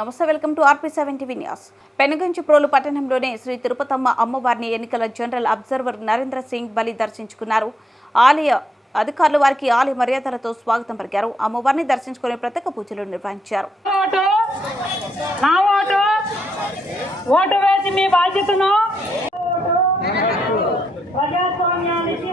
నమస్తే welcome to RP7 TV news. Penuganchiprolu పట్టణంలోని శ్రీ తిరుపతమ్మ అమ్మవారిని ఎన్నికల జనరల్ అబ్జర్వర్ నరేంద్ర సింగ్ బలి దర్శించుకున్నారు. ఆలయ అధికారులు వారికి ఆలయ మర్యాదలతో స్వాగతం పలికారు. అమ్మవారిని దర్శించుకుని ప్రత్యేక పూజలు నిర్వహించారు. ఓటు వేసి మీ బాధ్యతను ప్రజాస్వామ్యానికి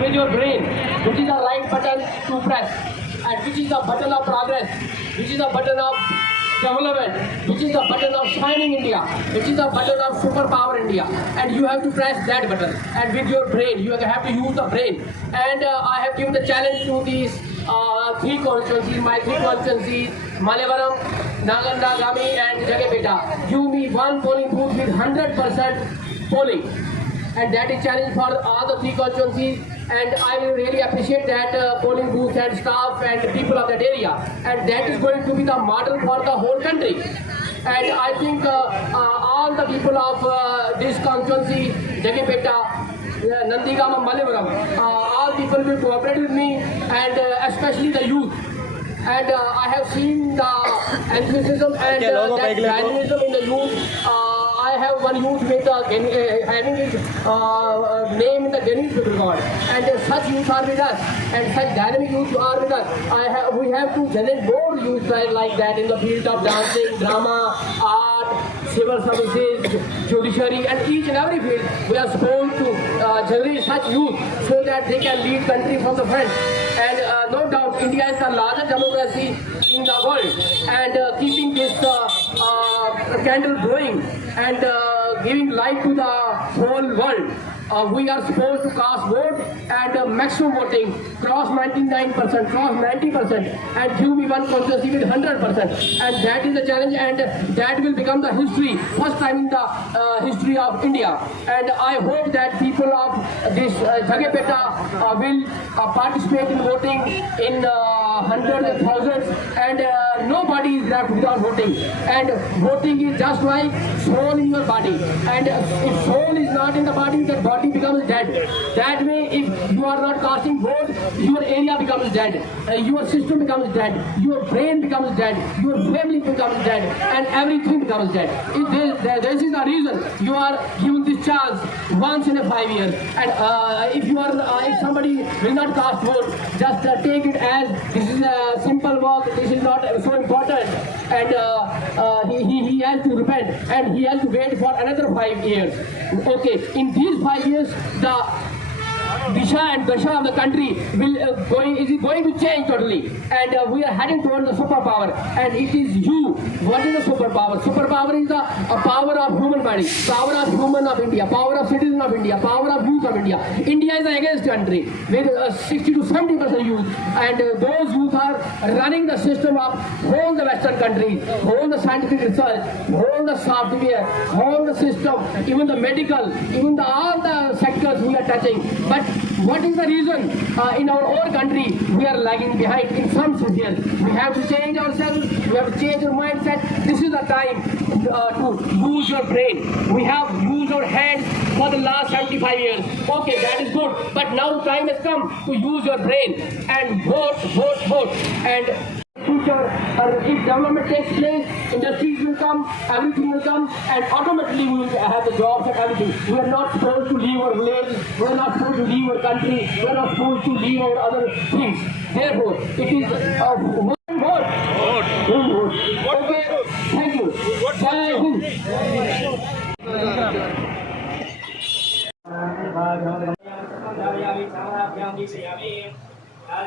with your brain, which is the right button to press, and which is the button of progress, which is the button of development, which is the button of shining India, which is the button of superpower India, and you have to press that button. And with your brain, you have to use the brain. And I have given the challenge to these three constituencies, my three constituencies, Malavaram, Nalanda, Gami, and Jagapeta. Give me one polling booth with 100% polling. And that is challenge for all the three constituencies, and I will really appreciate that polling booth and staff and people of that area, and that is going to be the model for the whole country. And I think all the people of this constituency, Jagapeta, Nandigama, Malavaram, all people will cooperate with me, and especially the youth. And I have seen the enthusiasm and that dynamism in the youth. I have one youth with having his name in the Guinness Book record, and such youth are with us, and such dynamic youth are with us. We have to generate more youth like that in the field of dancing, drama, art, civil services, judiciary, and each and every field. We are supposed to generate such youth so that they can lead country from the front. And no doubt, India is the largest democracy in the world, and keeping this candle glowing and giving light to the whole world. We are supposed to cast vote and maximum voting, cross 99%, cross 90%, and give me one constituency with 100%. And that is the challenge, and that will become the history, first time in the history of India. And I hope that people of this Jagapeta will participate in voting in hundreds and thousands, and nobody is left without voting. And voting is just like soul in your body, and if soul is not in the body, that body becomes dead. That way, if you are not casting vote, your area becomes dead, your system becomes dead, your brain becomes dead, your family becomes dead, and everything becomes dead. This is the reason you are given this chance once in a 5 years. And if somebody will not cast vote, just take it as this is a simple work, this is not so important, and he has to repent, and he has to wait for another 5 years. Okay, in these 5 years, the Disha and Dasha of the country is going to change totally, and we are heading towards the superpower. And it is you. What is the superpower? Superpower is the power of human body, power of human of India, power of citizen of India, power of youth of India. India is an against country with 60 to 70% youth, and those youth are running the system of whole the Western countries, whole the scientific research, whole the software, whole the system, even the medical, even all the sectors we are touching. But what is the reason in our own country we are lagging behind in some spheres? We have to change ourselves, we have to change our mindset. This is the time to use your brain. We have used our hands for the last 75 years. Okay, that is good, but now time has come to use your brain and vote, vote, vote. And future, if development takes place, industries will come, everything will come, and automatically we will have the jobs and everything. We are not supposed to leave our village, we are not supposed to leave our country, we are not supposed to leave our other things. Therefore, it is vote. Vote. Okay, thank you. Jai Hind.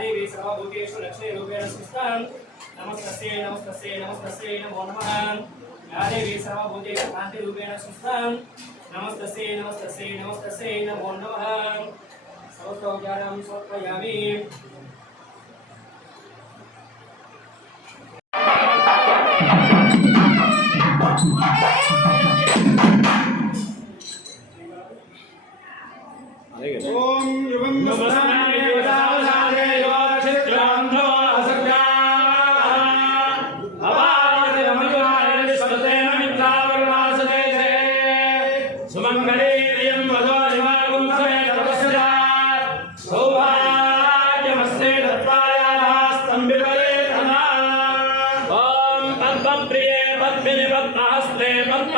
देवी सर्वभूतेषु लक्ष्मीरूपेण स्थितां नमस्तस्यै नमस्तस्यै नमस्तस्यै नमो नमः या देवी सर्वभूतेषु कान्तिरूपेण स्थितां नमस्तस्यै नमस्तस्यै नमस्तस्यै नमो नमः सर्वोपचारां समर्पयामि ओम युवं नमस्ते योदावसाने योचित्रांधो असर्गा अवाद रमयुनाय स्वतेन मित्रावरुणासते सुमंगले रियं वदो निवागुं समे तपस्या कर्तव्यं